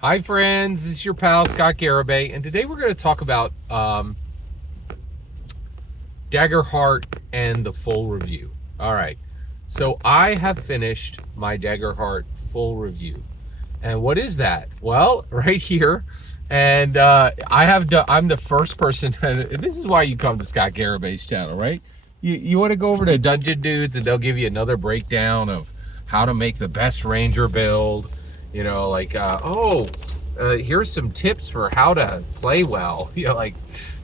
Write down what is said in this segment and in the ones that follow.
Hi friends, this is your pal Scott Garibay, and today we're going to talk about Daggerheart and the full review. All right, so I have finished my Daggerheart full review, and what is that? Well, right here, and I'm the first person. And this is why you come to Scott Garabay's channel, right? You want to go over to Dungeon Dudes, and they'll give you another breakdown of how to make the best Ranger build. You know, like here's some tips for how to play well. Like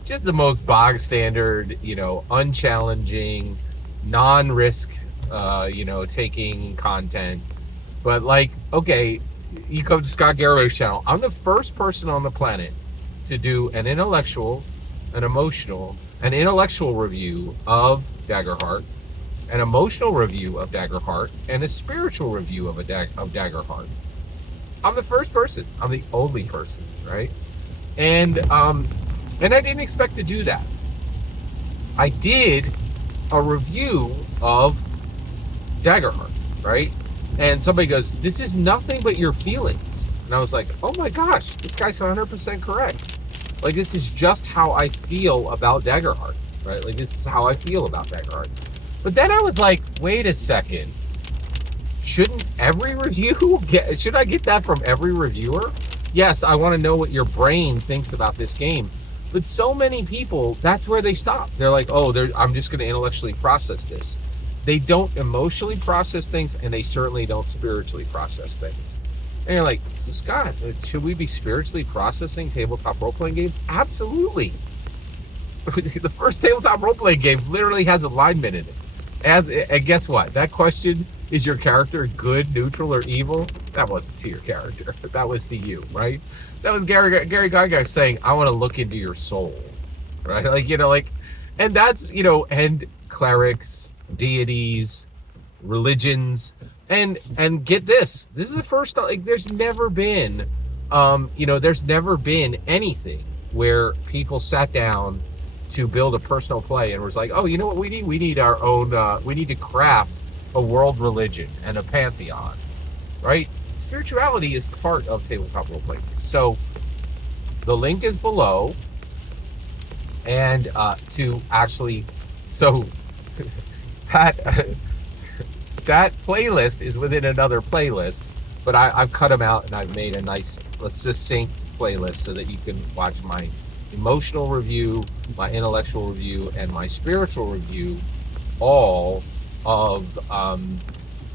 just the most bog standard, unchallenging, non-risk, taking content. But like, okay, you come to Scott Garrow's channel. I'm the first person on the planet to do an intellectual review of Daggerheart, an emotional review of Daggerheart, and a spiritual review of Daggerheart. I'm the first person. I'm the only person, right? And I didn't expect to do that. I did a review of Daggerheart, right? And somebody goes, "This is nothing but your feelings." And I was like, "Oh my gosh, this guy's 100% correct. Like, this is just how I feel about Daggerheart, right? Like, this is how I feel about Daggerheart." But then I was like, "Wait a second. Shouldn't every review should I get that from every reviewer? Yes, I want to know what your brain thinks about this game." But so many people, that's where they stop. They're like, "Oh, I'm just going to intellectually process this." They don't emotionally process things, and they certainly don't spiritually process things. And you're like, "So Scott, should we be spiritually processing tabletop role-playing games?" Absolutely. The first tabletop role-playing game literally has alignment in it. And guess what? That question, is your character good, neutral, or evil? That wasn't to your character. That was to you, right? That was Gary Gygax saying, "I want to look into your soul," right? And that's, and clerics, deities, religions, and get this. This is the first, like, there's never been anything where people sat down to build a personal play and was like, "Oh, you know what we need? We need our own. We need to craft a world religion and a pantheon," right? Spirituality is part of tabletop role playing. So the link is below, and to actually, so that that playlist is within another playlist, but I've cut them out and I've made a nice, succinct playlist so that you can watch my emotional review, my intellectual review, and my spiritual review, all of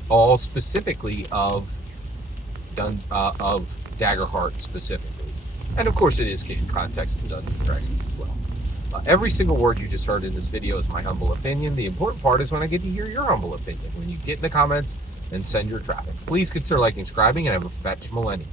all specifically of Daggerheart specifically, and of course it is in context to Dungeons and Dragons as well. Every single word you just heard in this video is my humble opinion. The important part is when I get to hear your humble opinion, when you get in the comments and send your traffic. Please consider liking, subscribing, and have a fetch millennium.